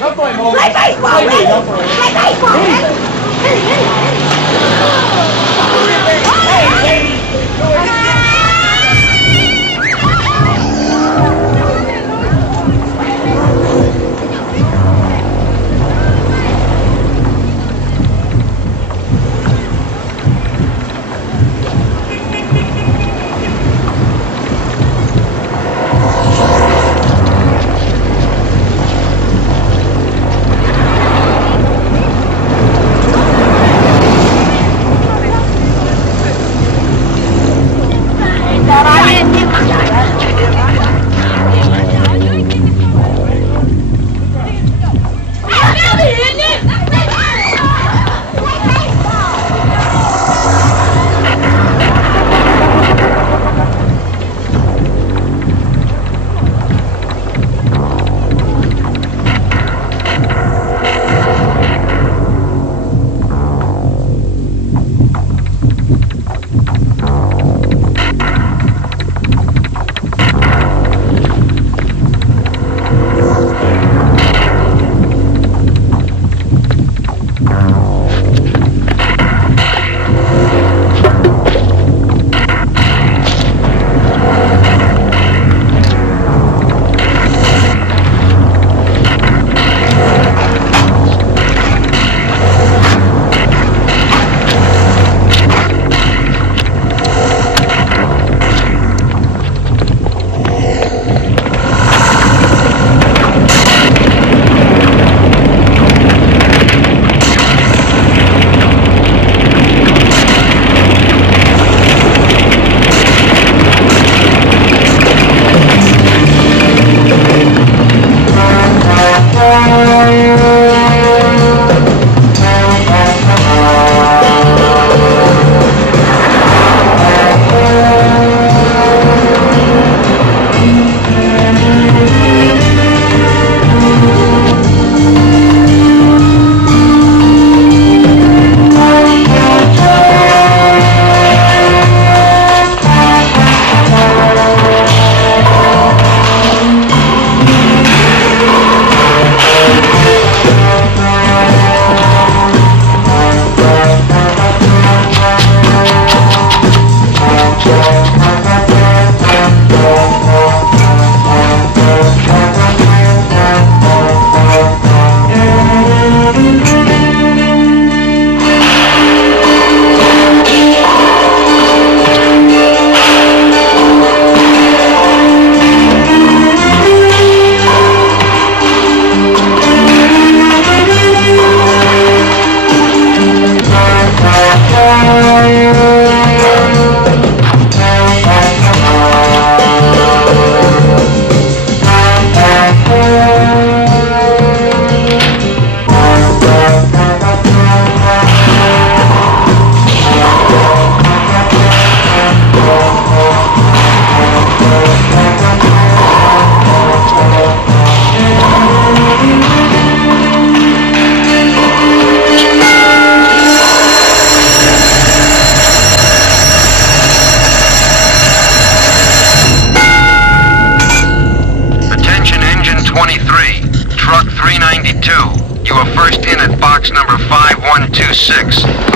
Don't play mobile. Play baseball, Play Rick. don't play. Play baseball, Rick.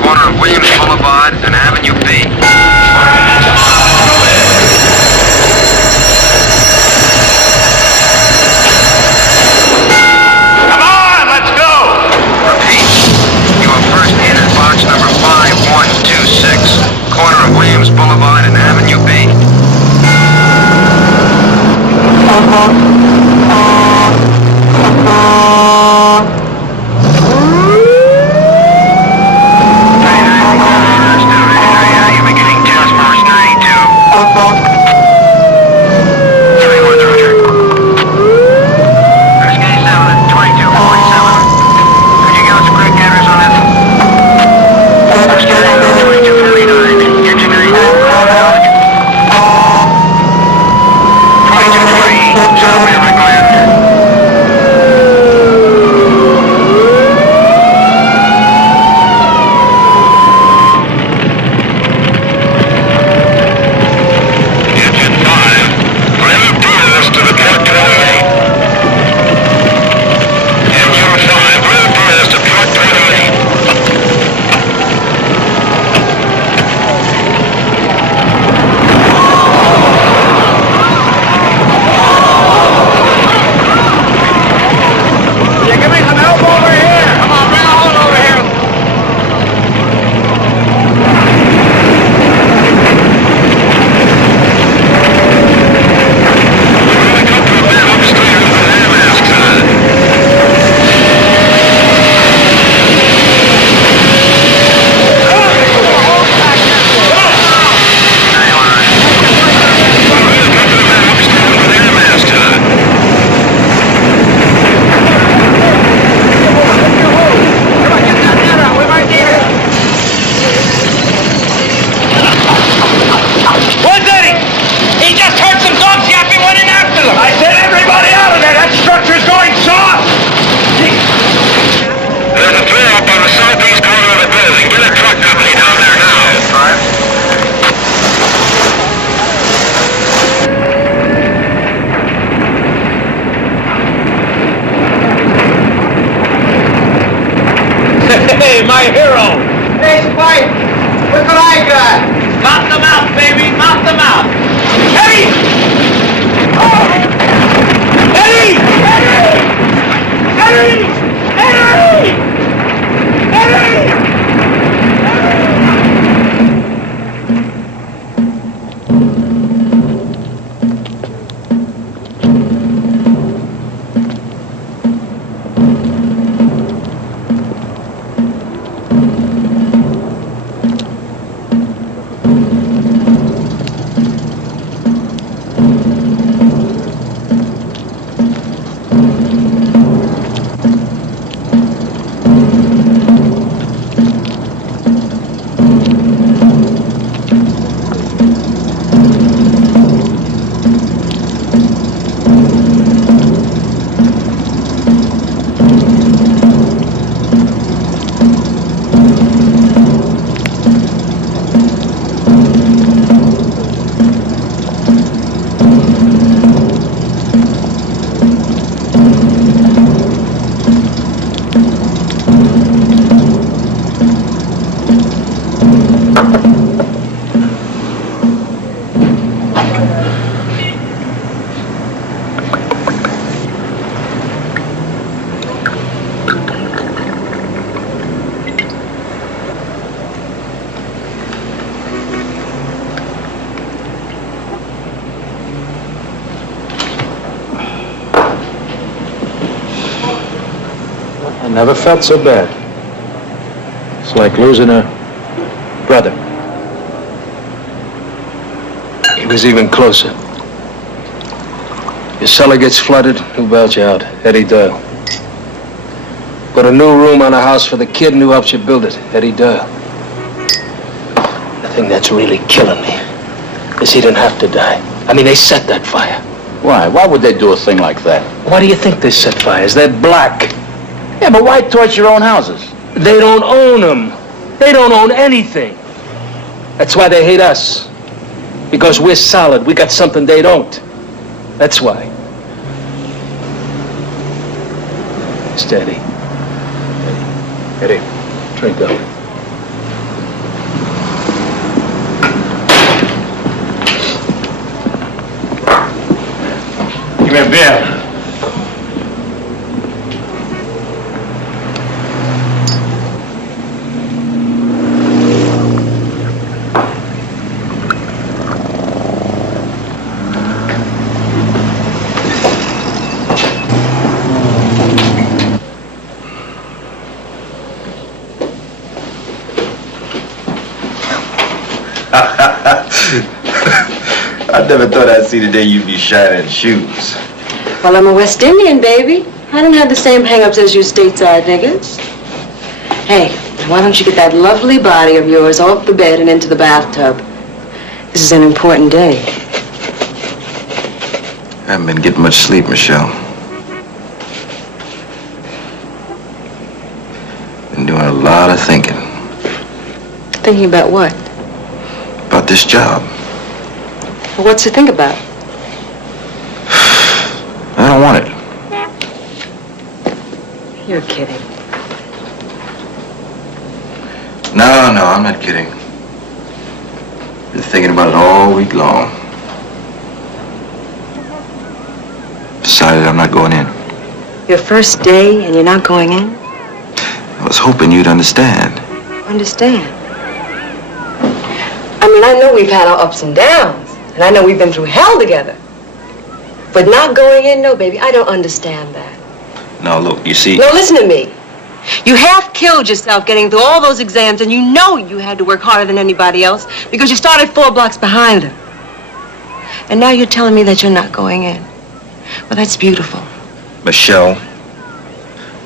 corner of Williams Boulevard and Avenue B. Come on, let's go! Repeat. You are first in at box number 5126, corner of Williams Boulevard and Avenue B. You're beginning task force 92. Hey, my hero! Hey, Spike! Look what I got! Knock them out, baby! Knock them out! Eddie! Oh! Eddie! Eddie! Eddie! Eddie! Eddie! I never felt so bad. It's like losing a brother. He was even closer. Your cellar gets flooded, who bails you out? Eddie Doyle. Put a new room on a house for the kid and who helps you build it? Eddie Doyle. The thing that's really killing me is he didn't have to die. I mean, they set that fire. Why? Why would they do a thing like that? Why do you think they set fires? They're black. Yeah, but why torch your own houses? They don't own them. They don't own anything. That's why they hate us. Because we're solid. We got something they don't. That's why. Steady. Eddie, drink up. Give me a beer. I never thought I'd see the day you'd be shining shoes. Well, I'm a West Indian, baby. I don't have the same hang-ups as you stateside niggas. Hey, why don't you get that lovely body of yours off the bed and into the bathtub? This is an important day. I haven't been getting much sleep, Michelle. Been doing a lot of thinking. Thinking about what? About this job. Well, what's to think about? I don't want it. You're kidding. No, I'm not kidding. Been thinking about it all week long. Decided I'm not going in. Your first day and you're not going in? I was hoping you'd understand. Understand? I mean, I know we've had our ups and downs, and I know we've been through hell together. But not going in, no, baby, I don't understand that. No, look, you see... No, listen to me. You half killed yourself getting through all those exams, and you know you had to work harder than anybody else because you started 4 blocks behind them. And now you're telling me that you're not going in. Well, that's beautiful. Michelle,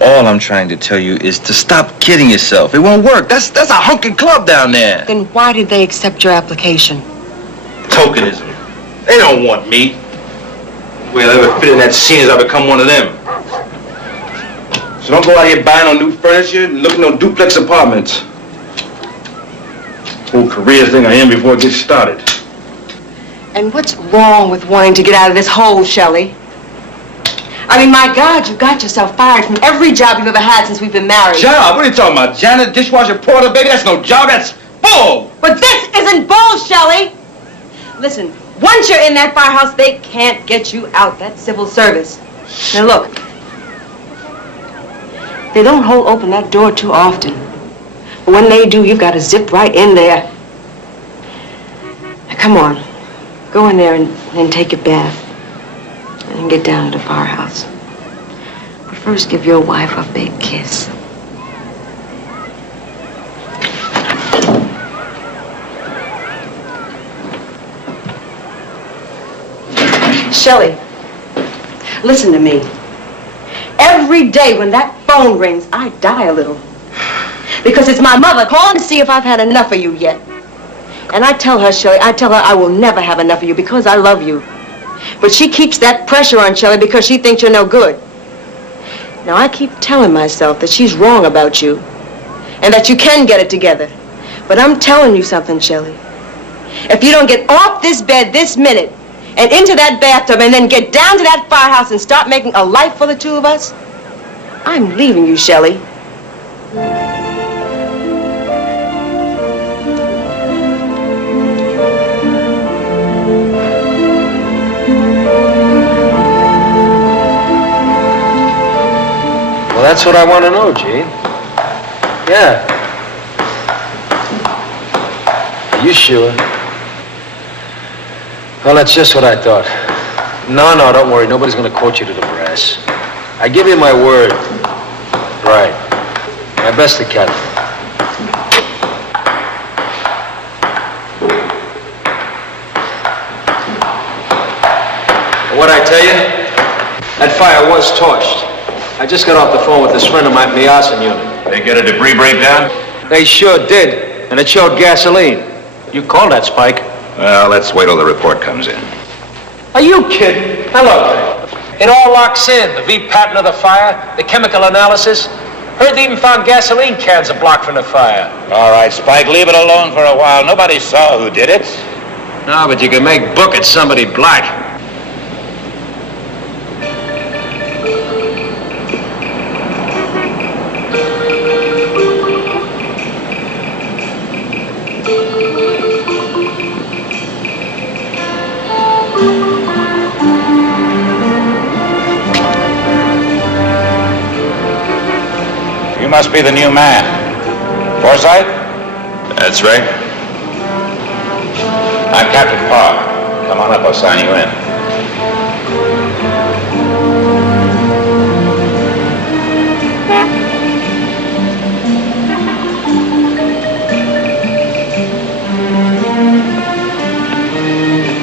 all I'm trying to tell you is to stop kidding yourself. It won't work. That's a hunky club down there. Then why did they accept your application? Tokenism. They don't want me. Well, I'll ever fit in that scene as I become one of them. So don't go out here buying no new furniture and looking no duplex apartments. Whole career thing I am before it gets started. And what's wrong with wanting to get out of this hole, Shelley? I mean, my God, you got yourself fired from every job you've ever had since we've been married. Job? What are you talking about? Janitor, dishwasher, porter, baby? That's no job. That's bull. But this isn't bull, Shelley. Listen, once you're in that firehouse, they can't get you out. That's civil service. Now look, they don't hold open that door too often. But when they do, you've got to zip right in there. Now, come on. Go in there and take your bath. And get down to the firehouse. But first, give your wife a big kiss. Shelley, listen to me. Every day when that phone rings, I die a little. Because it's my mother calling to see if I've had enough of you yet. And I tell her, Shelley, I will never have enough of you because I love you. But she keeps that pressure on Shelley because she thinks you're no good. Now, I keep telling myself that she's wrong about you and that you can get it together. But I'm telling you something, Shelley. If you don't get off this bed this minute and into that bathtub and then get down to that firehouse and start making a life for the two of us, I'm leaving you, Shelley. Well, that's what I want to know, Gene. Yeah. Are you sure? Well, that's just what I thought. No, don't worry. Nobody's going to quote you to the brass. I give you my word. Right. My best to Captain. What'd I tell you? That fire was torched. I just got off the phone with this friend of mine, Miasan unit. They get a debris breakdown? They sure did, and it showed gasoline. You called that, Spike. Well, let's wait till the report comes in. Are you kidding? Now look, it all locks in. The V pattern of the fire, the chemical analysis. Heard they even found gasoline cans a block from the fire. All right, Spike, leave it alone for a while. Nobody saw who did it. No, but you can make book at somebody black. You must be the new man. Forsythe? That's right. I'm Captain Parr. Come on up, I'll sign you in.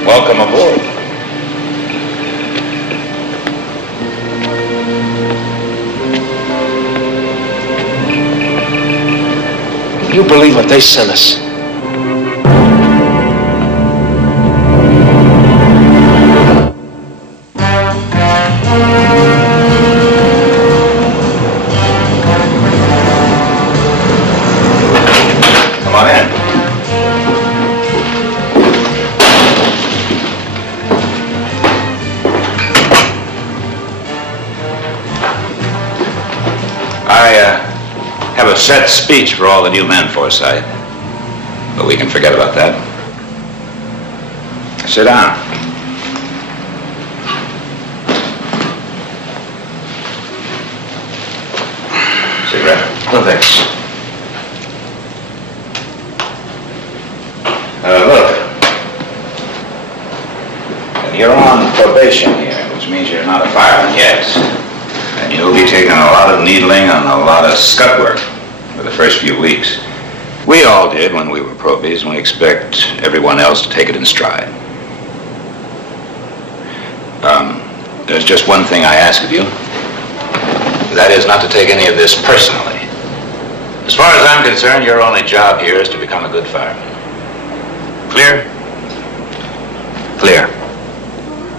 Welcome aboard. You believe what they sent us? Come on in. I have a set speech for all the new men, Forsythe. But we can forget about that. Sit down. Cigarette? No, thanks. Look. You're on probation here, which means you're not a fireman yet. And you'll be taking a lot of needling and a lot of scut work for the first few weeks. We all did when we were probies, and we expect everyone else to take it in stride. There's just one thing I ask of you. That is not to take any of this personally. As far as I'm concerned, your only job here is to become a good fireman. Clear? Clear.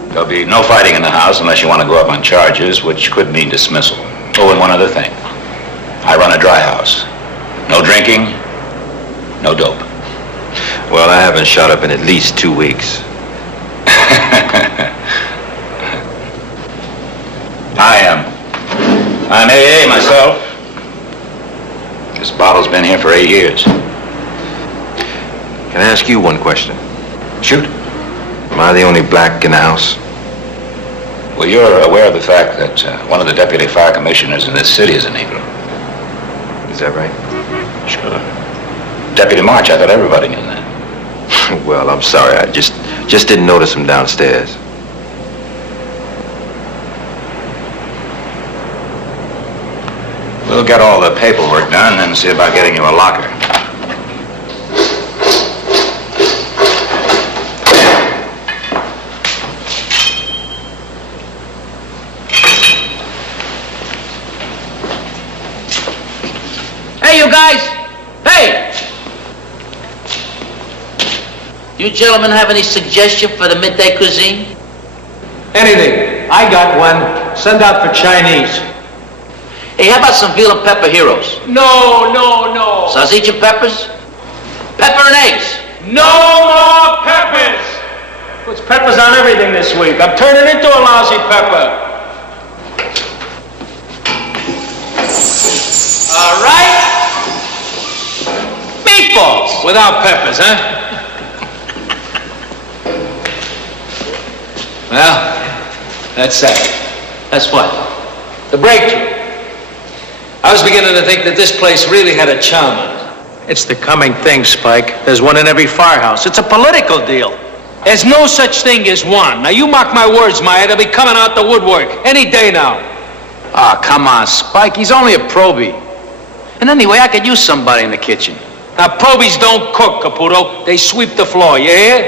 There'll be no fighting in the house unless you want to go up on charges, which could mean dismissal. Oh, and one other thing. I run a dry house. No drinking, no dope. Well, I haven't shot up in at least 2 weeks. I'm AA myself. This bottle's been here for 8 years. Can I ask you one question? Shoot. Am I the only black in the house? Well, you're aware of the fact that one of the deputy fire commissioners in this city is a Negro. Is that right? Sure. Deputy March, I thought everybody knew that. Well, I'm sorry. I just didn't notice him downstairs. We'll get all the paperwork done and see about getting you a locker. Hey, you guys! Hey! You gentlemen have any suggestion for the midday cuisine? Anything. I got one. Send out for Chinese. Hey, how about some veal and pepper heroes? No. Sausage and peppers? Pepper and eggs? No more peppers! Puts peppers on everything this week. I'm turning into a lousy pepper. All right. Meatballs without peppers, huh? Well, that's that. That's what? The breakthrough. I was beginning to think that this place really had a charm on it. It's the coming thing, Spike. There's one in every firehouse. It's a political deal. There's no such thing as one. Now, you mark my words, Maya, they'll be coming out the woodwork any day now. Ah, come on, Spike. He's only a probie. And anyway, I could use somebody in the kitchen. Now, probies don't cook, Caputo. They sweep the floor, you hear?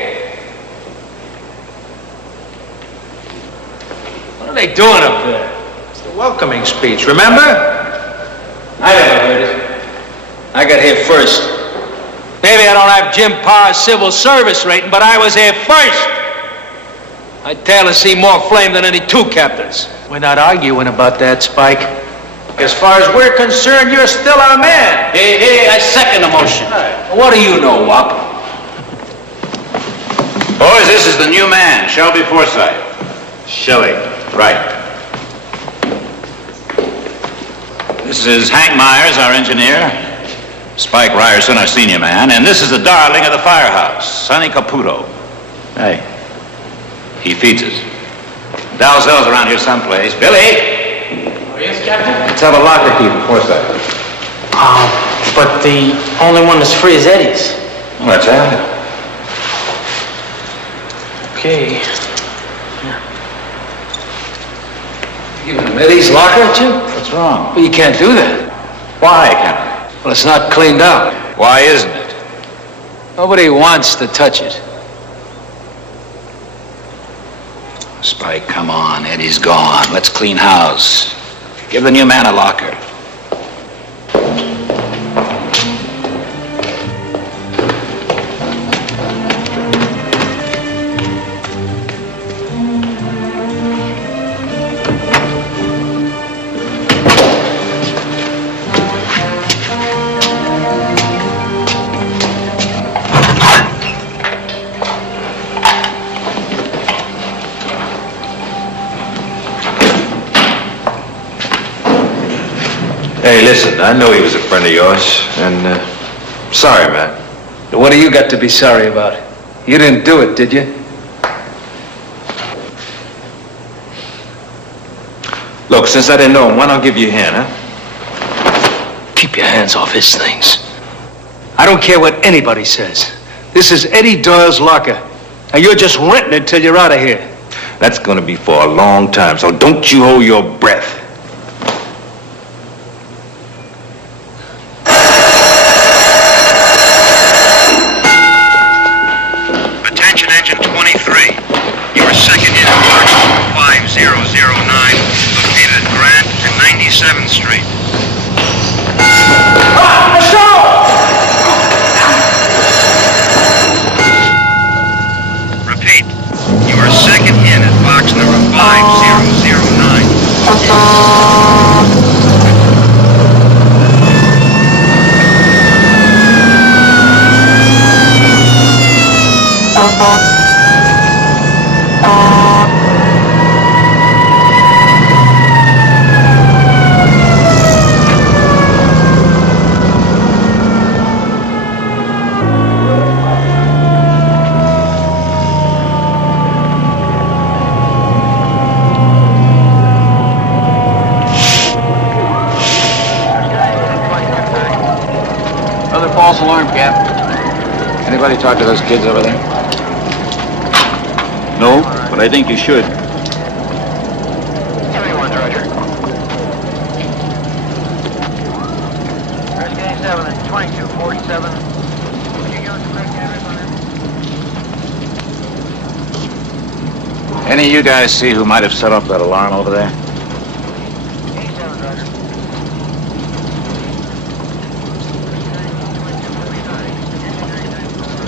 What are they doing up there? It's the welcoming speech, remember? I never heard it. I got here first. Maybe I don't have Jim Parr's civil service rating, but I was here first. I'd tell to see more flame than any 2 captains. We're not arguing about that, Spike. As far as we're concerned, you're still our man. Hey, I second the motion. What do you know, Wop? Boys, this is the new man, Shelby Forsythe. Shelly. Right. This is Hank Myers, our engineer. Spike Ryerson, our senior man. And this is the darling of the firehouse, Sonny Caputo. Hey, he feeds us. Dalzell's around here someplace. Billy! Yes, Captain? Let's have a locker key for Forsythe. But the only one that's free is Eddie's. Well, let's have it. Okay. Giving him Eddie's locker, Jim? What's wrong? Well, you can't do that. Why can't I? Well, it's not cleaned out. Why isn't it? Nobody wants to touch it. Spike, come on. Eddie's gone. Let's clean house. Give the new man a locker. Hey, listen, I know he was a friend of yours, and, sorry, man. What do you got to be sorry about? You didn't do it, did you? Look, since I didn't know him, why don't I give you a hand, huh? Keep your hands off his things. I don't care what anybody says. This is Eddie Doyle's locker. And you're just renting it till you're out of here. That's gonna be for a long time, so don't you hold your breath. Attention engine 23. You are second in box 5009, located at Grant and 97th Street. Repeat. You are second in at box number 5009. False alarm, Cap. Anybody talk to those kids over there? No, but I think you should. Everyone's Roger. Rescue 7 and 2247. Any of you guys see who might have set off that alarm over there?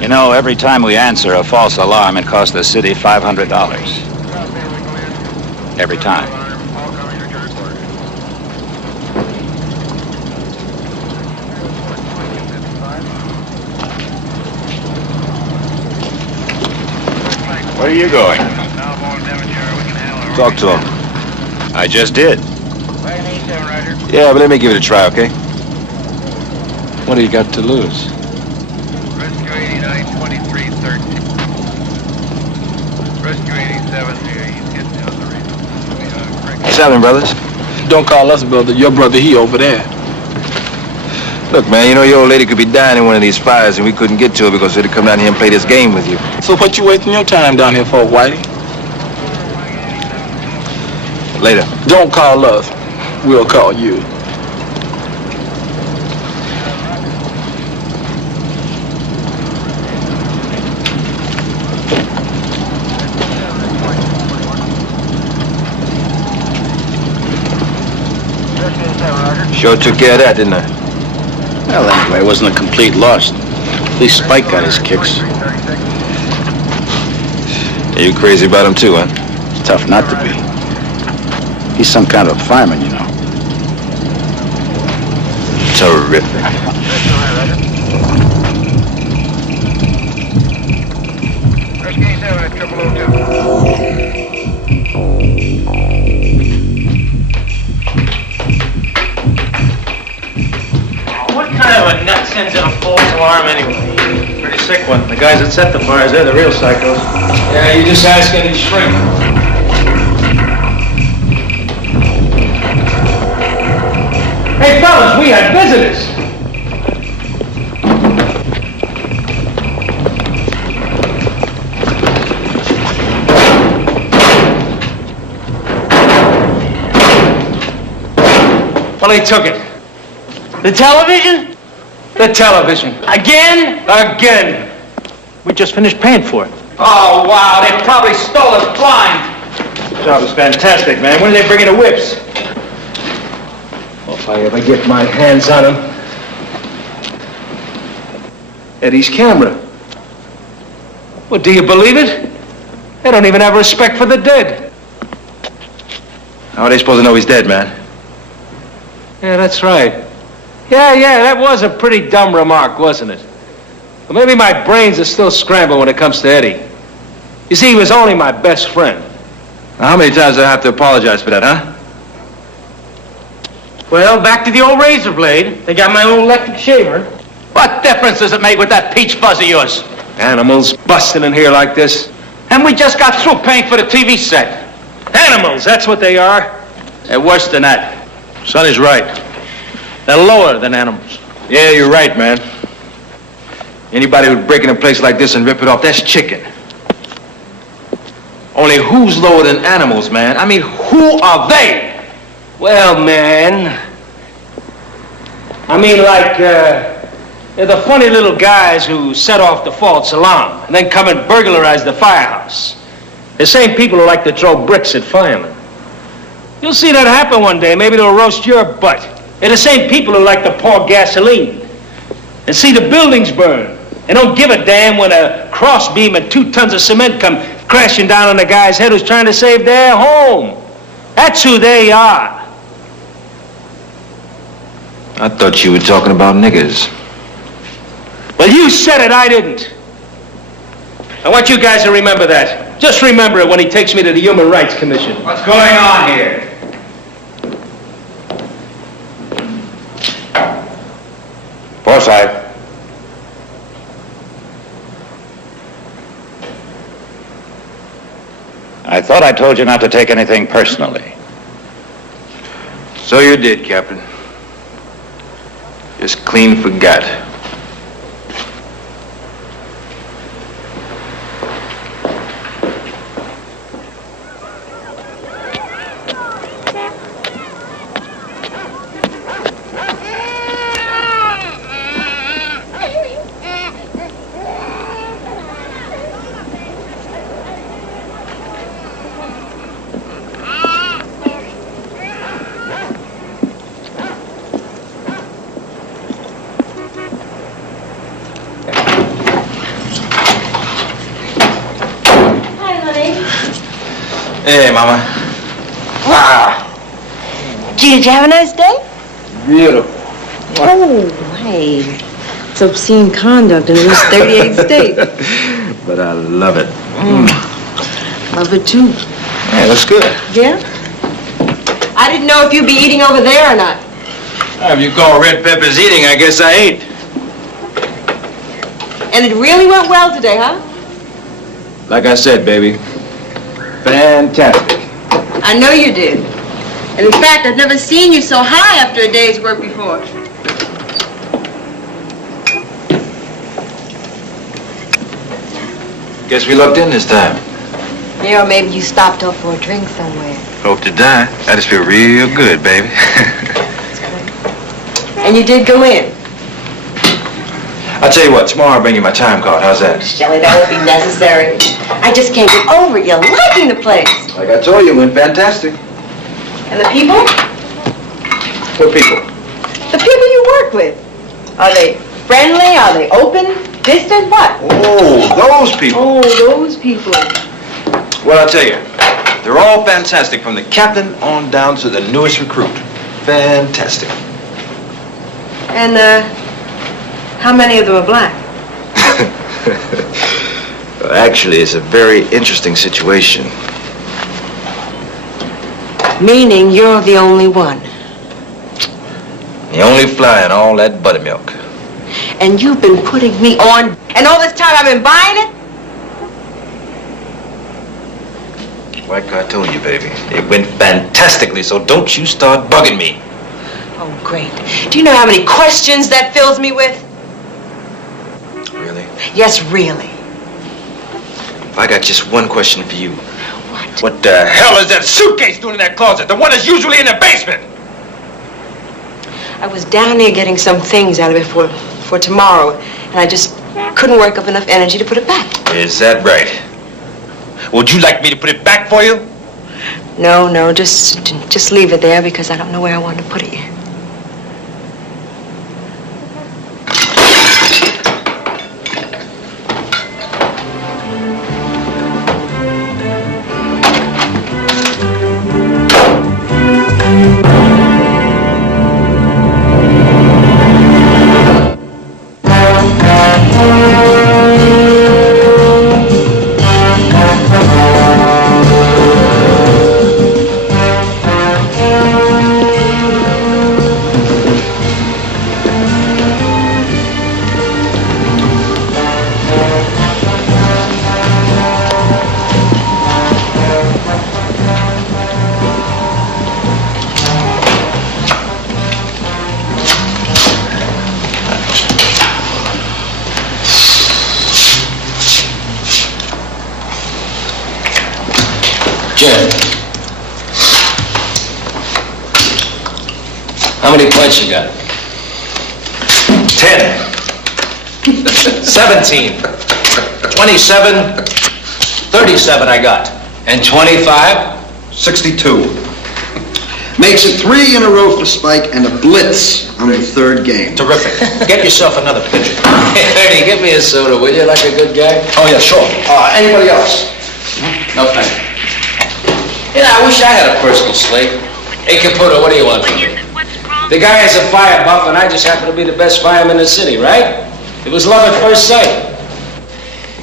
You know, every time we answer a false alarm, it costs the city $500. Every time. Where are you going? Talk to him. I just did. Yeah, but let me give it a try, okay? What do you got to lose? Rescue 89, 2313. Rescue 87, he's getting down the range. What's happening, brothers? Don't call us brother. Your brother, he over there. Look, man, you know your old lady could be dying in one of these fires and we couldn't get to her because they'd come down here and play this game with you. So what you wasting your time down here for, Whitey? Later. Don't call us. We'll call you. Sure took care of that, didn't I? Well, anyway, it wasn't a complete loss. At least Spike got his kicks. Yeah, you crazy about him too, huh? It's tough not to be. He's some kind of a fireman, you know. Terrific. Rescue 87 at 0002. What kind of a nut sends in a false alarm anyway? Pretty sick one. The guys that set the fires, they're the real psychos. Yeah, you just ask any shrink. Hey, fellas, we had visitors. Well, they took it. The television? The television. Again? Again. We just finished paying for it. Oh, wow, they probably stole us blind. The job was fantastic, man. When are they bringing the whips? If I ever get my hands on him. Eddie's camera. Well, do you believe it? They don't even have respect for the dead. How are they supposed to know he's dead, man? Yeah, that's right. Yeah, that was a pretty dumb remark, wasn't it? Well, maybe my brains are still scrambled when it comes to Eddie. You see, he was only my best friend. Now, how many times do I have to apologize for that, huh? Well, back to the old razor blade. They got my old electric shaver. What difference does it make with that peach fuzz of yours? Animals busting in here like this. And we just got through paying for the TV set. Animals, that's what they are. They're worse than that. Sonny's right. They're lower than animals. Yeah, you're right, man. Anybody who'd break in a place like this and rip it off, that's chicken. Only who's lower than animals, man? I mean, who are they? Well, man, I mean like, they're the funny little guys who set off the false alarm and then come and burglarize the firehouse. The same people who like to throw bricks at firemen. You'll see that happen one day. Maybe they'll roast your butt. They're the same people who like to pour gasoline and see the buildings burn and don't give a damn when a crossbeam and 2 tons of cement come crashing down on the guy's head who's trying to save their home. That's who they are. I thought you were talking about niggers. Well, you said it, I didn't. I want you guys to remember that. Just remember it when he takes me to the Human Rights Commission. What's going on here? Forsyth. I thought I told you not to take anything personally. So you did, Captain. Just clean forgot. Hey, Mama. Wow. Did you have a nice day? Beautiful. Oh, hey. It's obscene conduct in this 38th state. But I love it. Love it too. Yeah, that's good. Yeah? I didn't know if you'd be eating over there or not. If you call red peppers eating, I guess I ate. And it really went well today, huh? Like I said, baby. Fantastic. I know you did. And in fact, I've never seen you so high after a day's work before. Guess we lucked in this time. Yeah, or maybe you stopped off for a drink somewhere. Hope to die. I just feel real good, baby. And you did go in. I'll tell you what, tomorrow I'll bring you my time card. How's that? Shelley, that would be necessary. I just can't get over it. You're liking the place. Like I told you, it went fantastic. And the people? What people? The people you work with. Are they friendly? Are they open? Distant? What? Oh, those people. Oh, those people. Well, I'll tell you, they're all fantastic from the captain on down to the newest recruit. Fantastic. And, how many of them are black? Well, actually, it's a very interesting situation. Meaning you're the only one. The only fly in all that buttermilk. And you've been putting me on, and all this time I've been buying it? Like I told you, baby, it went fantastically, so don't you start bugging me. Oh, great. Do you know how many questions that fills me with? Really? Yes, really. If I got just one question for you. What? What the hell is that suitcase doing in that closet? The one that's usually in the basement! I was down there getting some things out of it for tomorrow, and I just couldn't work up enough energy to put it back. Is that right? Would you like me to put it back for you? No, just leave it there because I don't know where I want to put it yet. Jim. How many points you got? 10. 17. 27. 37 I got. And 25? 62. Makes it 3 in a row for Spike and a blitz on the third game. Terrific. Get yourself another pitcher. Hey, Ernie, give me a soda, will you, like a good guy? Oh, yeah, sure. Anybody else? No, thank you. You know, I wish I had a personal slate. Hey, Caputo, what do you want from me? The guy is a fire buff, and I just happen to be the best fireman in the city, right? It was love at first sight.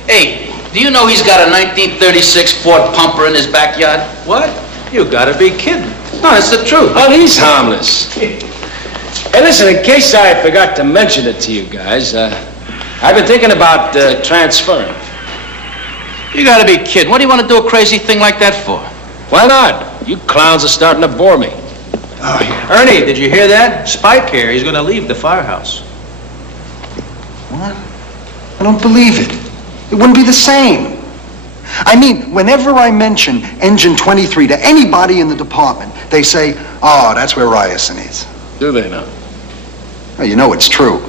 Hey, do you know he's got a 1936 Ford pumper in his backyard? What? You gotta be kidding. No, it's the truth. Well, he's harmless. Hey, listen, in case I forgot to mention it to you guys, I've been thinking about transferring. You gotta be kidding. What do you want to do a crazy thing like that for? Why not? You clowns are starting to bore me. Oh, yeah. Ernie, did you hear that? Spike here. He's gonna leave the firehouse. What? I don't believe it. It wouldn't be the same. I mean, whenever I mention Engine 23 to anybody in the department, they say, oh, that's where Ryerson is. Do they now? Well, you know it's true.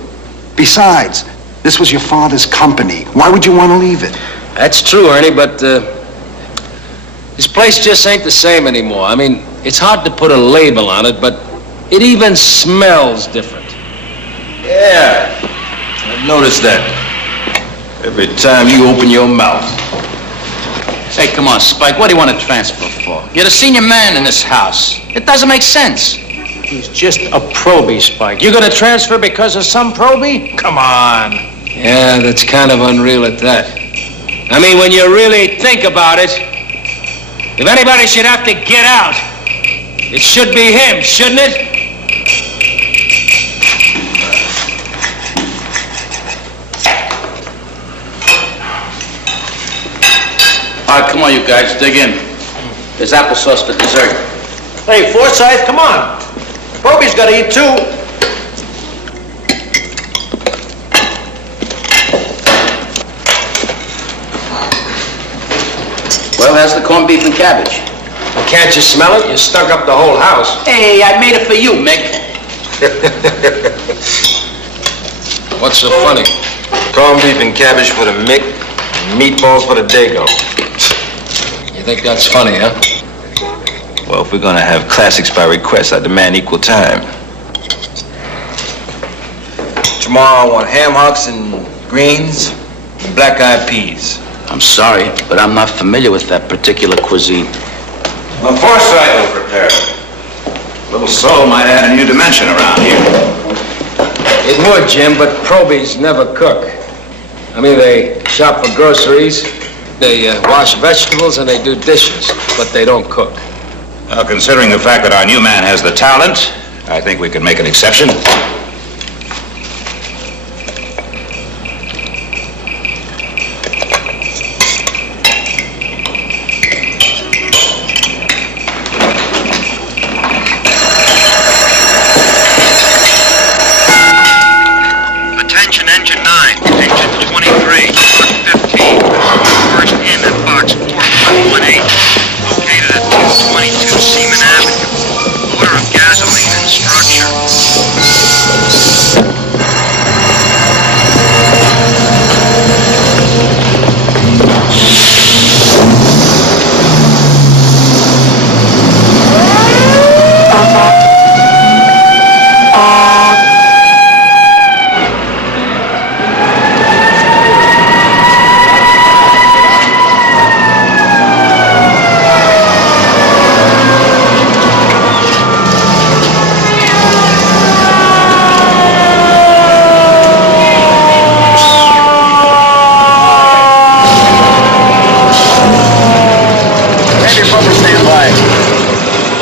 Besides, this was your father's company. Why would you want to leave it? That's true, Ernie, but this place just ain't the same anymore. I mean, it's hard to put a label on it, but it even smells different. Yeah, I've noticed that. Every time you open your mouth. Hey, come on, Spike. What do you want to transfer for? You're the senior man in this house. It doesn't make sense. He's just a probie, Spike. You're gonna transfer because of some probie? Come on. Yeah, that's kind of unreal at that. I mean, when you really think about it, if anybody should have to get out, it should be him, shouldn't it? All right, come on, you guys, dig in. There's applesauce for dessert. Hey, Forsyth, come on. Probie's gotta eat too. Well, how's the corned beef and cabbage? Can't you smell it? You stunk up the whole house. Hey, I made it for you, Mick. What's so funny? Corned beef and cabbage for the Mick, and meatballs for the Dago. You think that's funny, huh? Well, if we're gonna have classics by request, I demand equal time. Tomorrow I want ham hocks and greens and black-eyed peas. I'm sorry, but I'm not familiar with that particular cuisine. Well, Forsyth will prepare it. Little soul might add a new dimension around here. It would, Jim, but probies never cook. I mean, they shop for groceries, they wash vegetables, and they do dishes, but they don't cook. Well, considering the fact that our new man has the talent, I think we can make an exception. Attention, Engine 9, Engine 23, Block 15. First in at Box 4118. Located at 222 Seaman Avenue. Odor of gasoline and structure.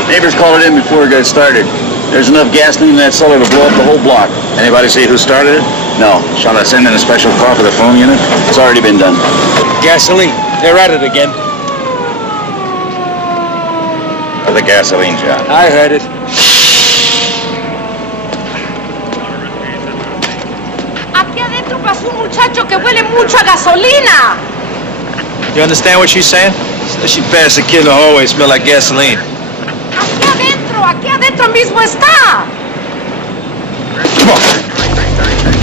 Neighbors called it in before it got started. There's enough gasoline in that cellar to blow up the whole block. Anybody see who started it? No, Shall I send in a special call for the phone unit? it's already been done. Gasoline. They're at it again. For the gasoline job. I heard it. Aquí adentro pasó un muchacho que huele mucho a gasolina. You understand what she's saying? She passed the kid in the hallway, smell like gasoline. Aquí adentro mismo está. Come on.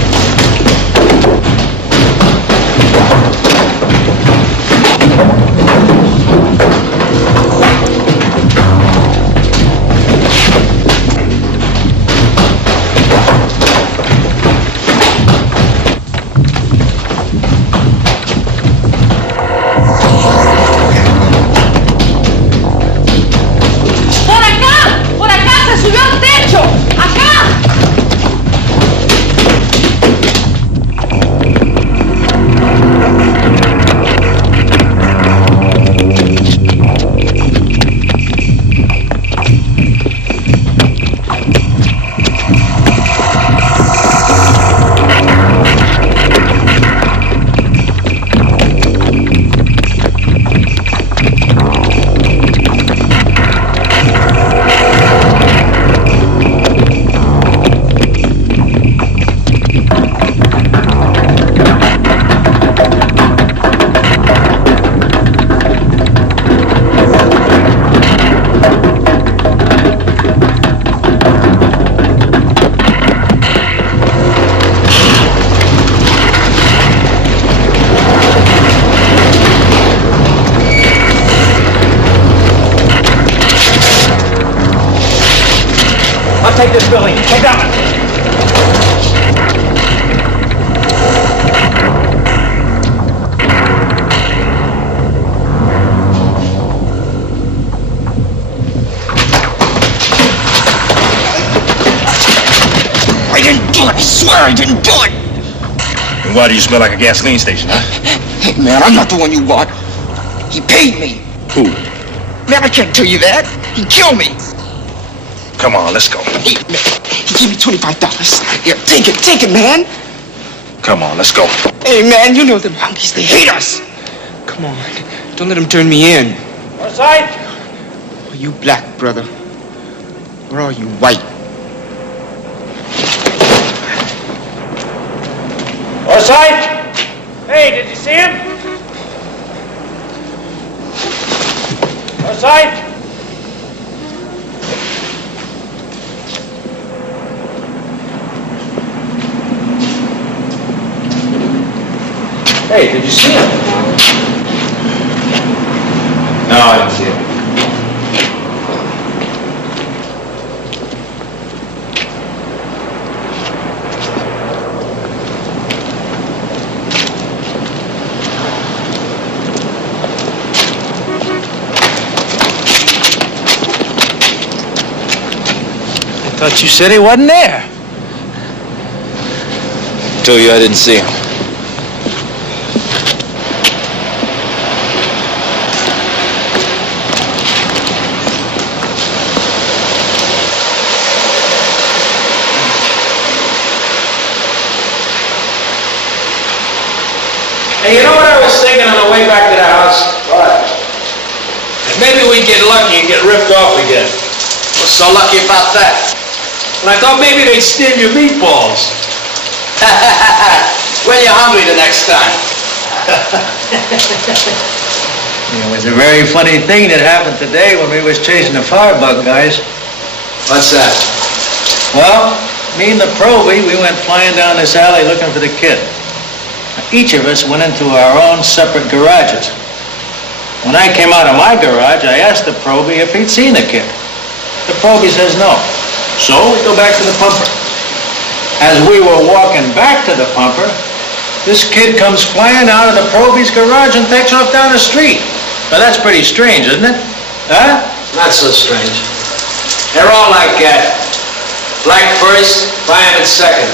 Por acá se subió al techo. didn't do it. I swear I didn't do it. And why do you smell like a gasoline station, huh? Hey, man, I'm not the one you want. He paid me. Who? Man, I can't tell you that. He killed me. Come on, let's go. He gave me $25. Here, take it, man. Come on, let's go. Hey, man, you know them monkeys. They hate us. Come on. Don't let them turn me in. What's that? Are you black, brother? Or are you white? What's that? Hey, did you see him? What's that? Hey, did you see him? No, I didn't see him. I thought you said he wasn't there. I told you I didn't see him. Hey, you know what I was thinking on the way back to the house? What? Maybe we get lucky and get ripped off again. What's so lucky about that? And I thought maybe they'd steal your meatballs. When you're hungry the next time. It was a very funny thing that happened today when we was chasing the firebug guys. What's that? Well, me and the probie, we went flying down this alley looking for the kid. Each of us went into our own separate garages. When I came out of my garage, I asked the probie if he'd seen the kid. The probie says no. So we go back to the pumper. As we were walking back to the pumper, this kid comes flying out of the probie's garage and takes off down the street. Now that's pretty strange, isn't it? Huh? Not so strange. They're all like that. Black first, fireman second.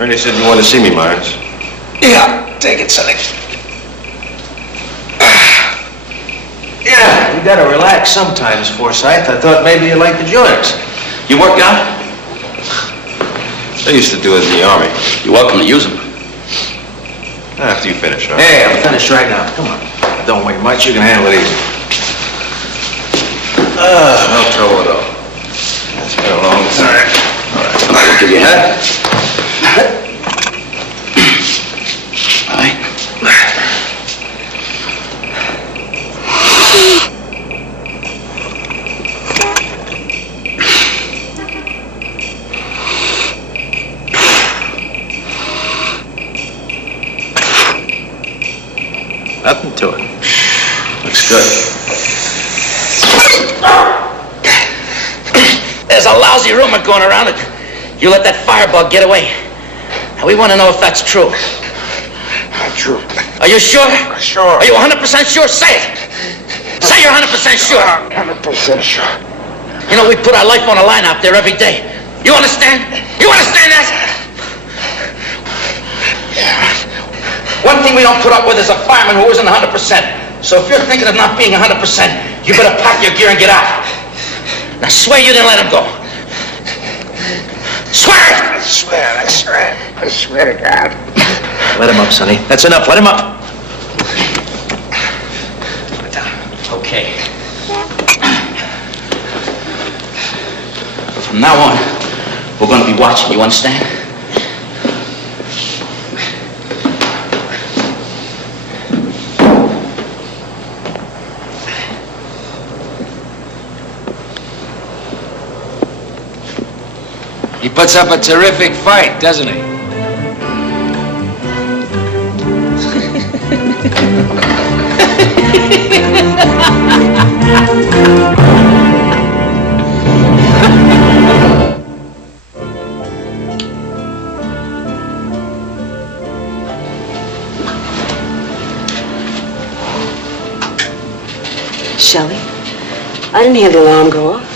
Ernie said you wanted to see me, Myers. Yeah, take it, Sonny. Yeah, you gotta relax sometimes, Forsyth. I thought maybe you'd like to join us. You work out? I used to do it in the Army. You're welcome to use them. After you finish, all right? Hey, I'm finished right now. Come on. Don't weigh much. You can handle it easy. No trouble at all. It's been a long time. All right. I'll give you a hat. All right. Nothing to it. Looks good. There's a lousy rumor going around that you let that firebug get away. Now, we want to know if that's true. Not true. Are you sure? Sure. Are you 100% sure? Say it. Say you're 100% sure. 100% sure. You know, we put our life on the line out there every day. You understand? You understand that? Yeah. One thing we don't put up with is a fireman who isn't 100%. So if you're thinking of not being 100%, you better pack your gear and get out. Now swear you didn't let him go. Swear it! I swear, I swear. I swear to God. Let him up, Sonny. That's enough. Let him up. Okay. From now on, we're going to be watching. You understand? He puts up a terrific fight, doesn't he? Shelley, I didn't hear the alarm go off.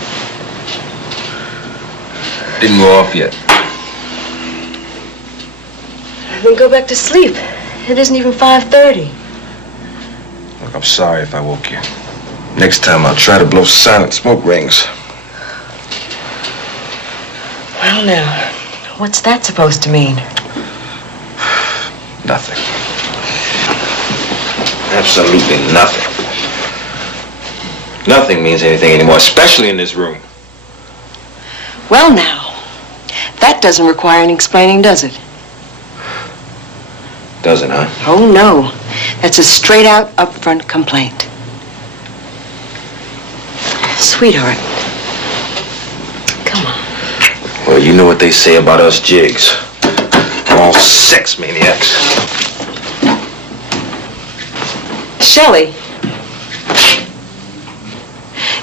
Didn't go off yet. Then go back to sleep. It isn't even 5:30. Look, I'm sorry if I woke you. Next time I'll try to blow silent smoke rings. Well, now, what's that supposed to mean? Nothing. Absolutely nothing. Nothing means anything anymore, especially in this room. Well, now, that doesn't require any explaining, does it? Doesn't, huh? Oh, no. That's a straight-out, up-front complaint. Sweetheart, come on. Well, you know what they say about us jigs. All sex maniacs. Shelley,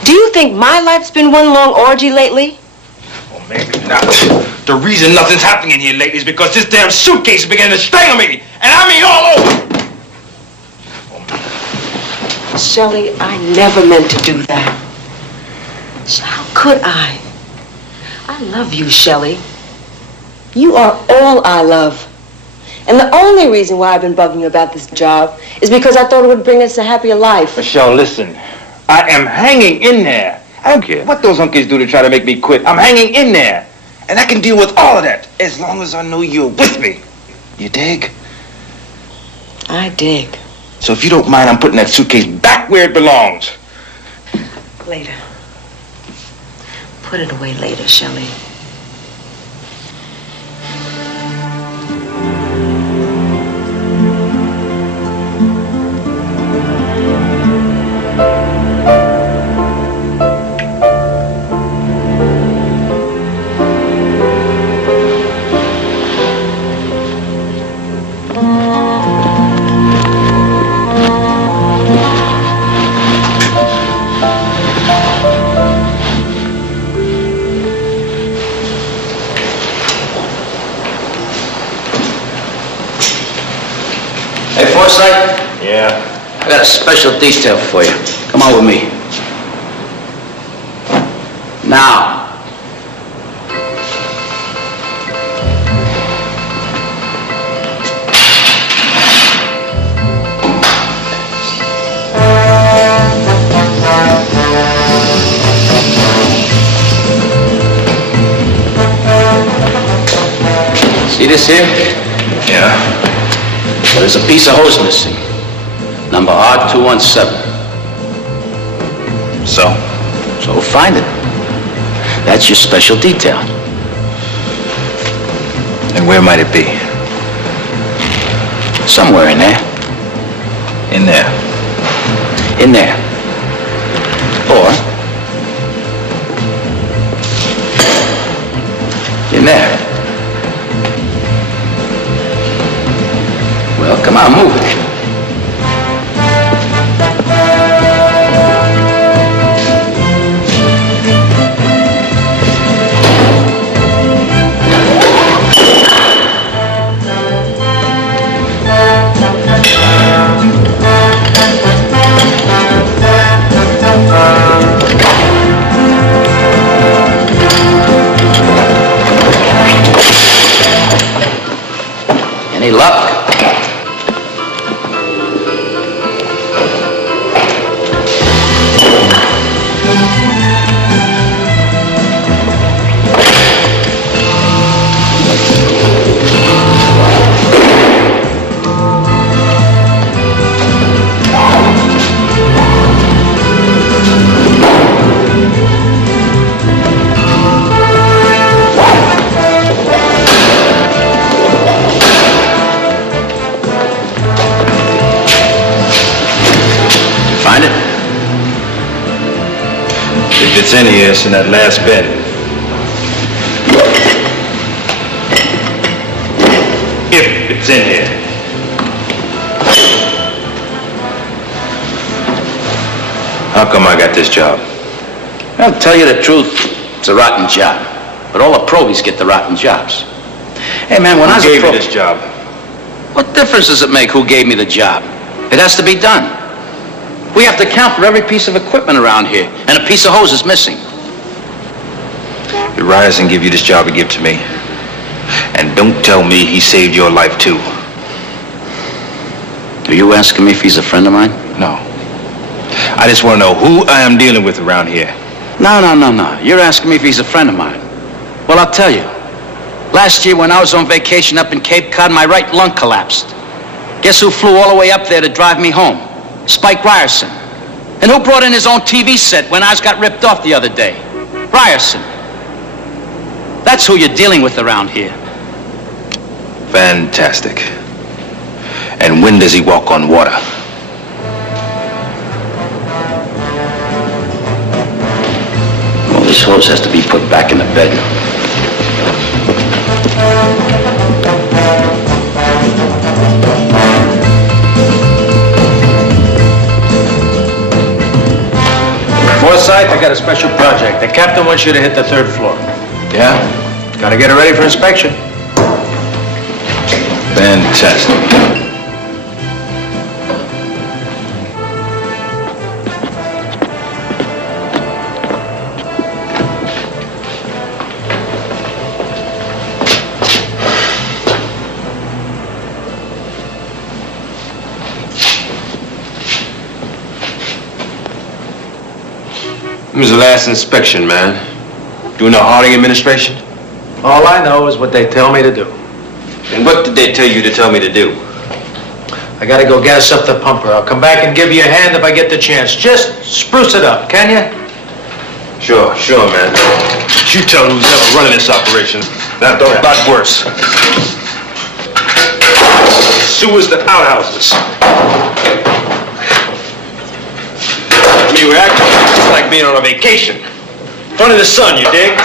do you think my life's been one long orgy lately? Well, maybe not. The reason nothing's happening in here lately is because this damn suitcase is beginning to strangle me. And I mean all over. Shelley, I never meant to do that. How could I? I love you, Shelley. You are all I love. And the only reason why I've been bugging you about this job is because I thought it would bring us a happier life. Michelle, listen. I am hanging in there. I don't care what those hunkies do to try to make me quit. I'm hanging in there. And I can deal with all of that as long as I know you're with me. You dig? I dig. So if you don't mind, I'm putting that suitcase back where it belongs. Later. Put it away later, Shelley. Yeah. I got a special detail for you. Come on with me. Now. See this here? Yeah. Well, there's a piece of hose missing. Number R217. So? So find it. That's your special detail. And where might it be? Somewhere in there. In there. In there. Or in there. Well, come on, move it. Any luck? Find it? If it's in here, it's in that last bin. If it's in here. How come I got this job? I'll tell you the truth, it's a rotten job. But all the probies get the rotten jobs. Hey, man, when I was Who gave you this job? What difference does it make who gave me the job? It has to be done. We have to count for every piece of equipment around here, and a piece of hose is missing. Did Ryerson give you this job to give to me? And don't tell me he saved your life, too. Are you asking me if he's a friend of mine? No. I just want to know who I am dealing with around here. No. You're asking me if he's a friend of mine. Well, I'll tell you. Last year when I was on vacation up in Cape Cod, my right lung collapsed. Guess who flew all the way up there to drive me home? Spike Ryerson. And who brought in his own TV set when ours got ripped off the other day? Ryerson. That's who you're dealing with around here. Fantastic. And when does he walk on water? Well, this hose has to be put back in the bed. Forsyth, I got a special project. The captain wants you to hit the 3rd floor. Yeah? Gotta get it ready for inspection. Fantastic. When was the last inspection, man? Doing the Harding administration? All I know is what they tell me to do. And what did they tell you to tell me to do? I gotta go gas up the pumper. I'll come back and give you a hand if I get the chance. Just spruce it up, can you? Sure, man. You tell who's ever running this operation. That don't a lot worse. Sewers to outhouses. You were acting just like being on a vacation. In front of the sun, you dig?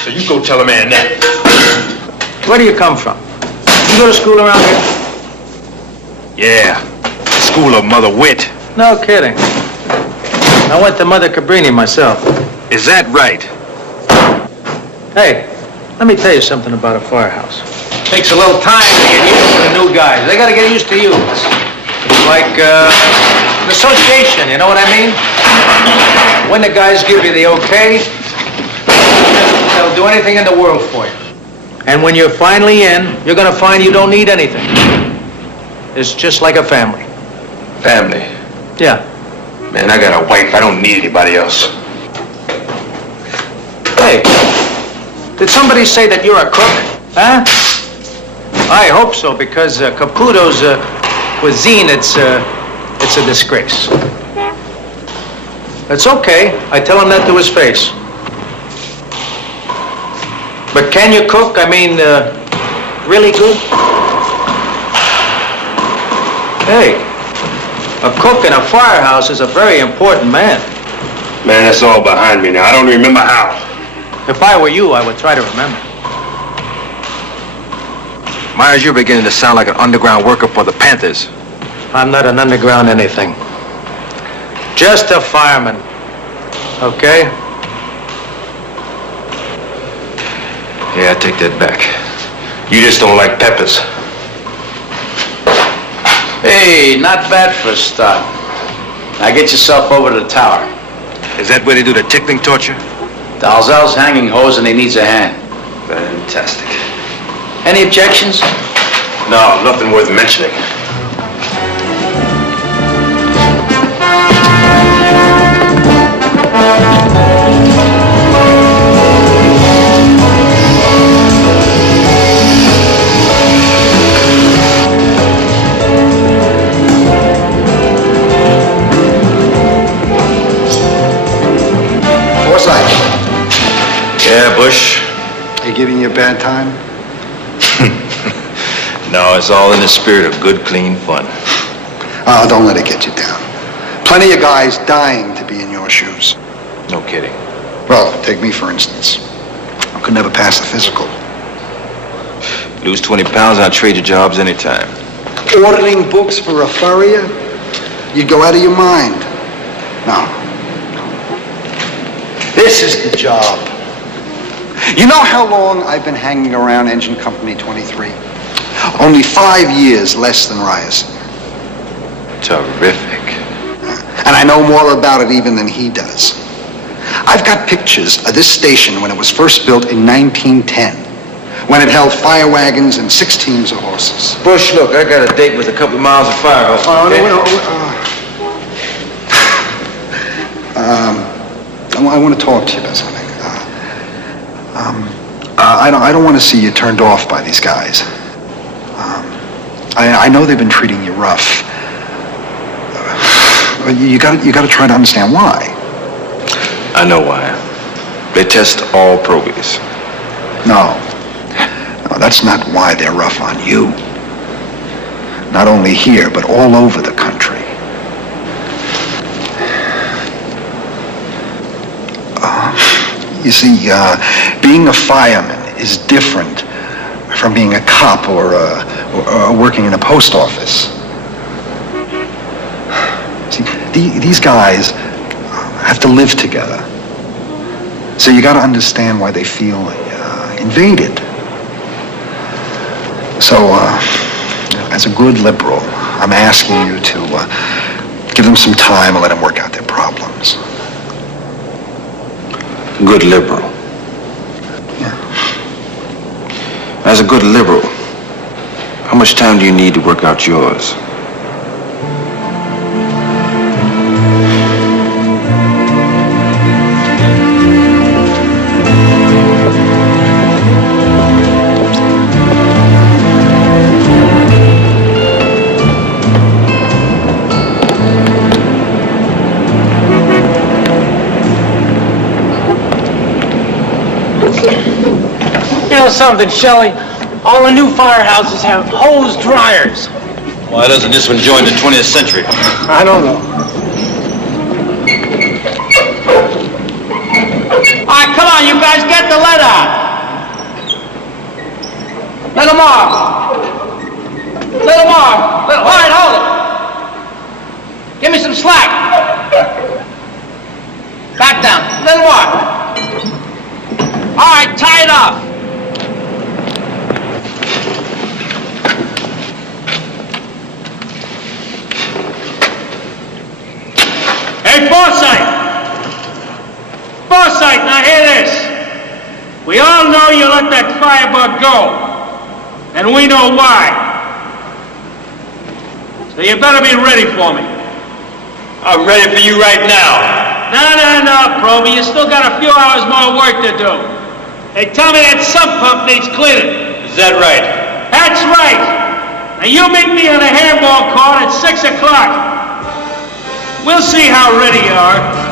So you go tell a man that. Where do you come from? You go to school around here? Yeah. School of Mother Wit. No kidding. I went to Mother Cabrini myself. Is that right? Hey, let me tell you something about a firehouse. Takes a little time to get used to the new guys. They gotta get used to you. It's like an association, you know what I mean? When the guys give you the okay, they'll do anything in the world for you. And when you're finally in, you're gonna find you don't need anything. It's just like a family. Family? Yeah. Man, I got a wife. I don't need anybody else. Hey, did somebody say that you're a cook? Huh? I hope so, because Caputo's cuisine, it's a disgrace. It's okay. I tell him that to his face. But can you cook? I mean, really good? Hey, a cook in a firehouse is a very important man. Man, that's all behind me now. I don't remember how. If I were you, I would try to remember. Myers, you're beginning to sound like an underground worker for the Panthers. I'm not an underground anything. Just a fireman. Okay? Yeah, I take that back. You just don't like peppers. Hey, not bad for a start. Now get yourself over to the tower. Is that where they do the tickling torture? Dalzell's hanging hose and he needs a hand. Fantastic. Any objections? No, nothing worth mentioning. Yeah, Bush. They giving you a bad time? No, it's all in the spirit of good, clean fun. Oh, don't let it get you down. Plenty of guys dying to be in your shoes. No kidding. Well, take me, for instance. I could never pass the physical. Lose 20 pounds, I'll trade your jobs anytime. Ordering books for a furrier? You'd go out of your mind. No. This is the job. You know how long I've been hanging around Engine Company 23? Only 5 years less than Ryerson. Terrific. And I know more about it even than he does. I've got pictures of this station when it was first built in 1910, when it held fire wagons and 6 teams of horses. Bush, look, I got a date with a couple of miles of Firehouse. I want to talk to you about something. I don't want to see you turned off by these guys. I know they've been treating you rough. You got to try to understand why. I know why. They test all probies. No, that's not why they're rough on you. Not only here, but all over the country. You see, being a fireman is different from being a cop or working in a post office. See, these guys have to live together. So you got to understand why they feel invaded. So, as a good liberal, I'm asking you to give them some time and let them work out their problems. Good liberal. Yeah. As a good liberal, how much time do you need to work out yours? Something, Shelley. All the new firehouses have hose dryers. Why doesn't this one join the 20th century? I don't know. All right, come on, you guys, get the lead out. Let them off. Let them off. All right, hold it. Give me some slack. Back down. Let them off. All right, tie it off. Hey, Forsythe, now hear this. We all know you let that firebug go, and we know why. So you better be ready for me. I'm ready for you right now. No, Proby, you still got a few hours more work to do. Hey, tell me that sump pump needs cleaning. Is that right? That's right. Now you meet me on the handball court at 6 o'clock. We'll see how ready you are.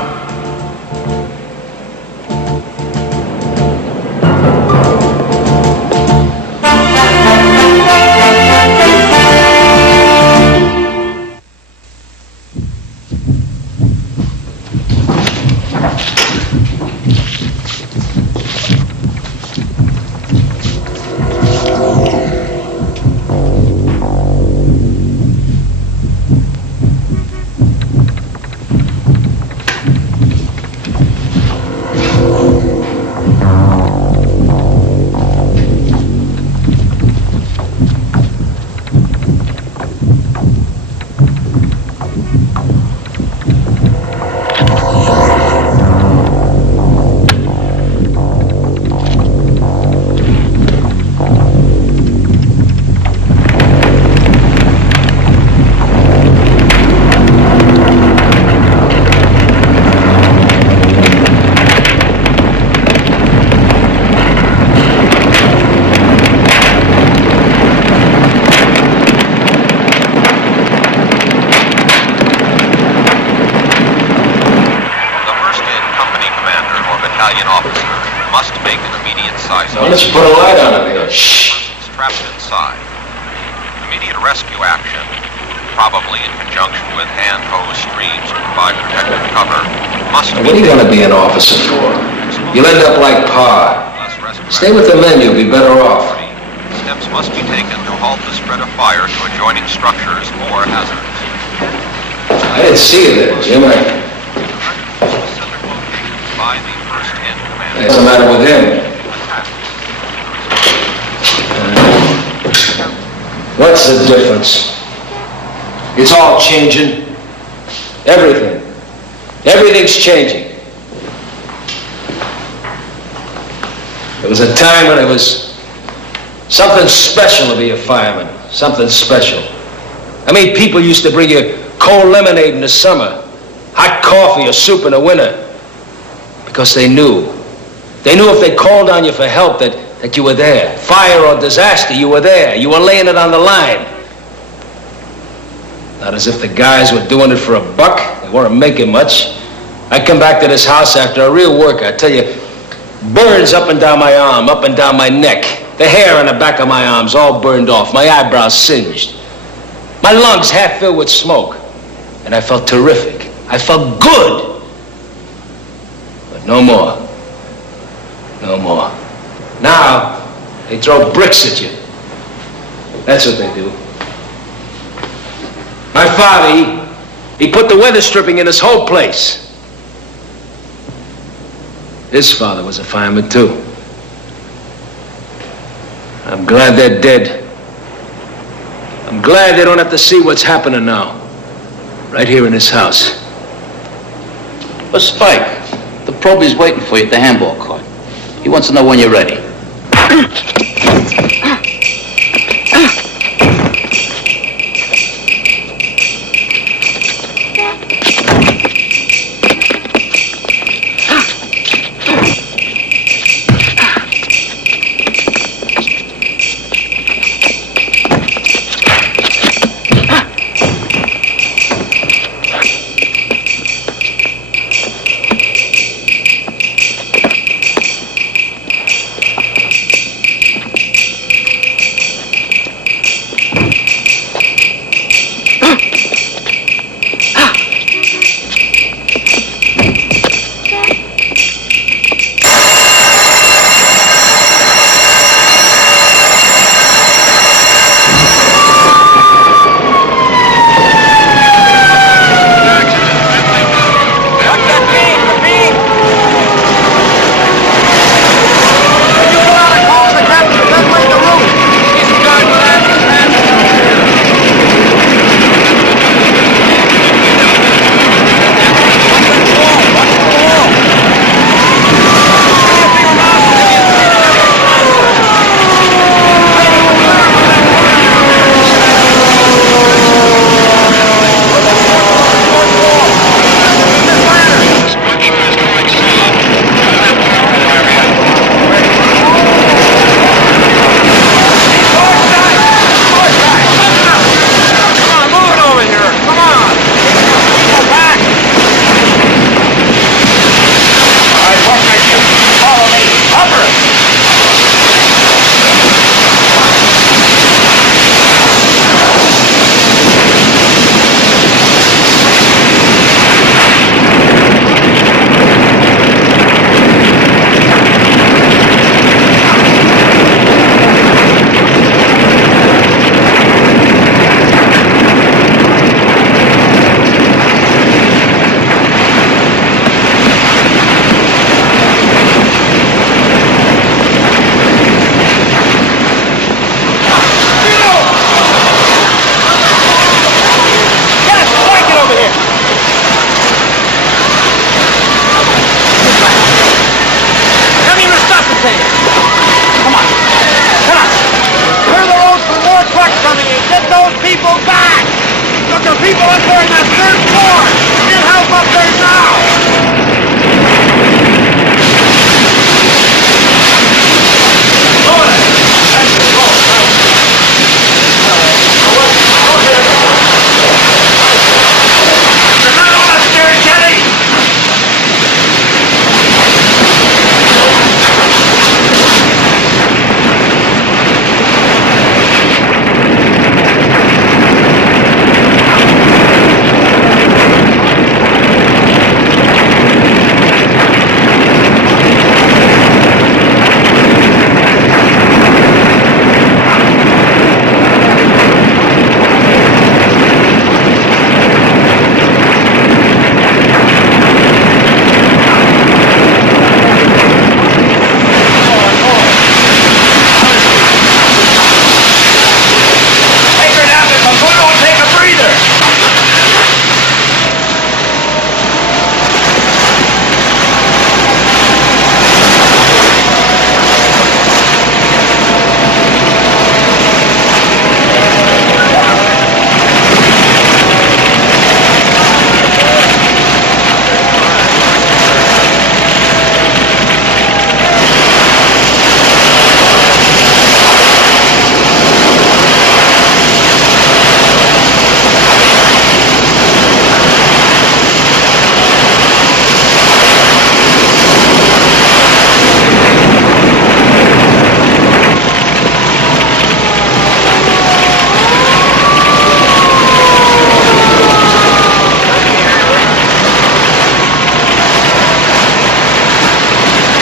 Why don't you put a light on it here? Shh. Trapped inside. Immediate rescue action, probably in conjunction with hand hose streams to provide protective cover, must be... What are you going to be an officer for? You'll end up like Pa. Stay with the men, you'll be better off. Steps must be taken to halt the spread of fire to adjoining structures or hazards. I didn't see you there, Jim. By the What's the matter with him? What's the difference? It's all changing. Everything. Everything's changing. There was a time when it was something special to be a fireman. Something special. I mean, people used to bring you cold lemonade in the summer, hot coffee or soup in the winter, because they knew. They knew if they called on you for help that you were there. Fire or disaster, you were there. You were laying it on the line. Not as if the guys were doing it for a buck. They weren't making much. I come back to this house after a real work, I tell you, burns up and down my arm, up and down my neck. The hair on the back of my arms all burned off. My eyebrows singed. My lungs half filled with smoke. And I felt terrific. I felt good. But no more. No more. Now, they throw bricks at you. That's what they do. My father, he put the weather stripping in his whole place. His father was a fireman, too. I'm glad they're dead. I'm glad they don't have to see what's happening now. Right here in this house. But Spike, the probie's waiting for you at the handball court. He wants to know when you're ready.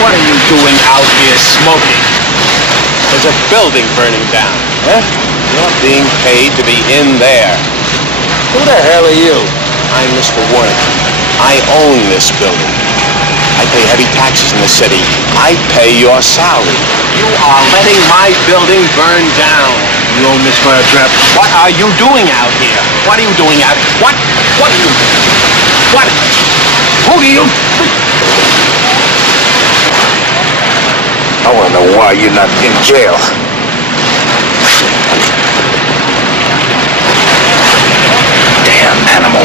What are you doing out here smoking? There's a building burning down. Huh? You're being paid to be in there. Who the hell are you? I'm Mr. Warnicky. I own this building. I pay heavy taxes in the city. I pay your salary. You are letting my building burn down. You own this fire trap? What are you doing out here? What are you doing out? What are you doing? What? Who do you? I want to know why you're not in jail. Damn animal.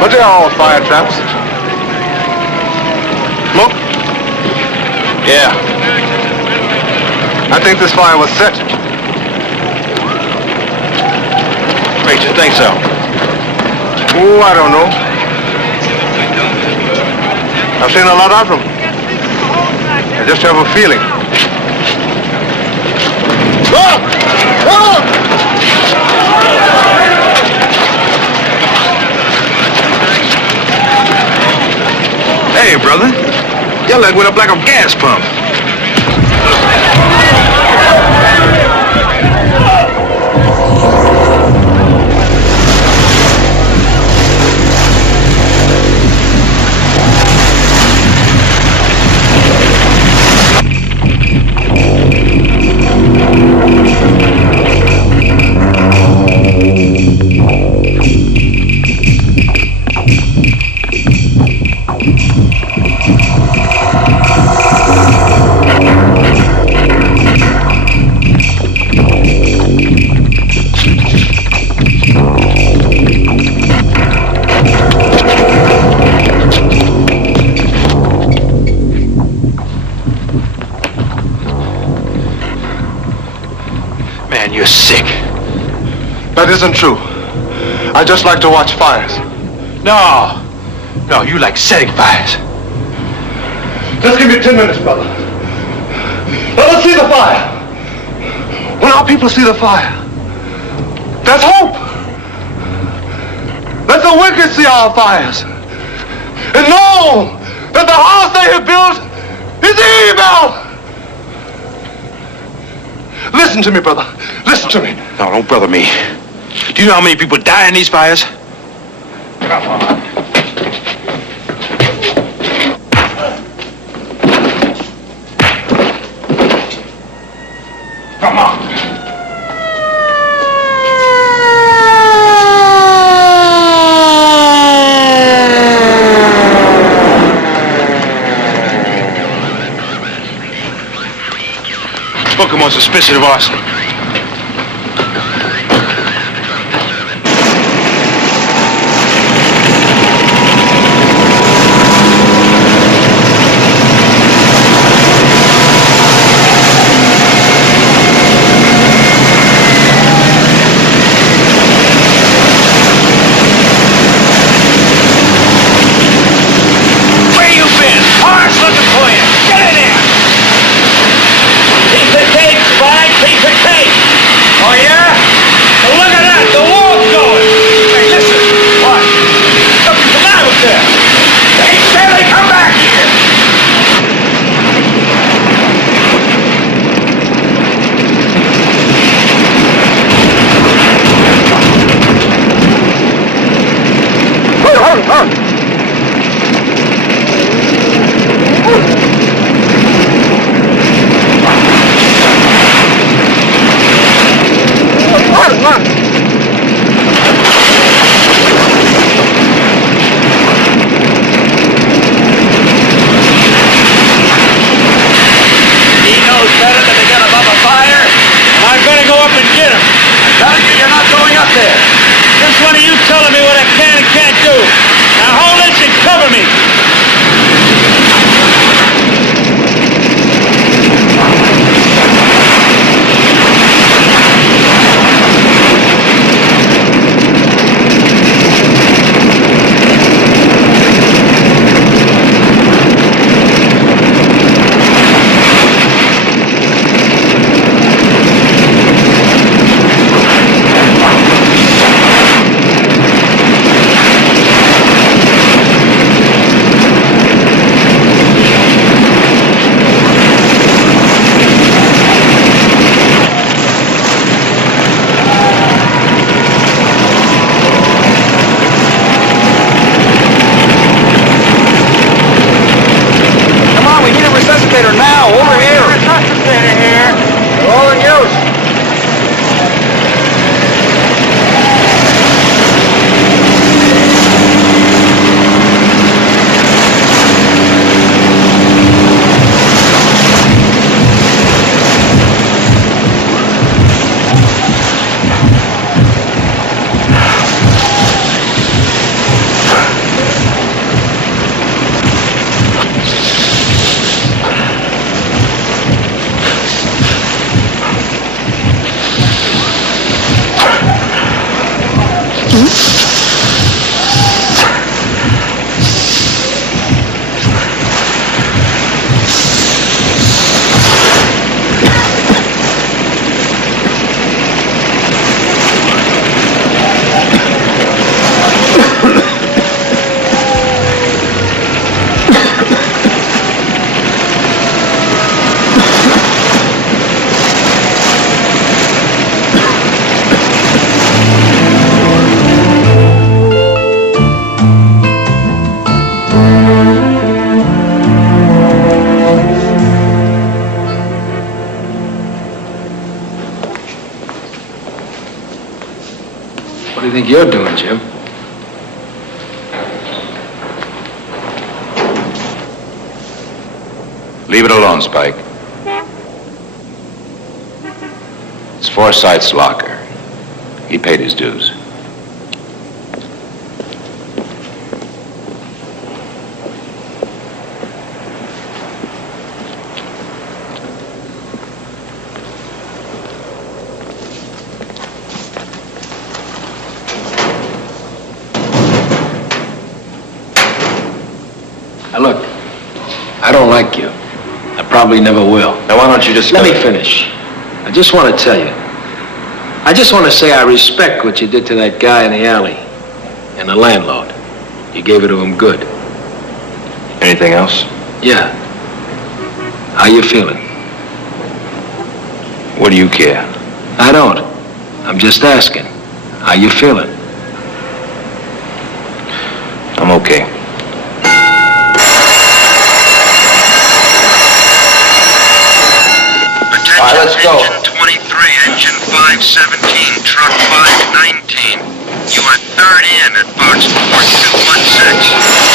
But they're all fire traps. Smoke? Yeah. I think this fire was set. Makes you think so? Oh, I don't know. I've seen a lot of them. I just have a feeling. Hey, brother. Your leg went up like a gas pump. Man, you're sick. That isn't true. I just like to watch fires. No, you like setting fires. Just give me 10 minutes, brother. Let us see the fire. When our people see the fire, there's hope. Let the wicked see our fires and know that the house they have built is evil. Listen to me, brother. Listen to me. No, don't brother me. Do you know how many people die in these fires? Come on. Come on. Book him on suspicion of arson. Piece of cake, fine piece of cake! resuscitator now, over here. Resuscitator here. They're all in use. What do you think you're doing, Jim? Leave it alone, Spike. It's Forsythe's locker. He paid his dues. Now look, I don't like you. I probably never will. Now, why don't you just Let me finish. I just want to tell you. I just want to say I respect what you did to that guy in the alley. And the landlord. You gave it to him good. Anything else? Yeah. How you feeling? What do you care? I don't. I'm just asking. How you feeling? I'm okay. Attention, All right, let's go. Engine 23, Engine 517, Truck 519. You are third in at box 4216.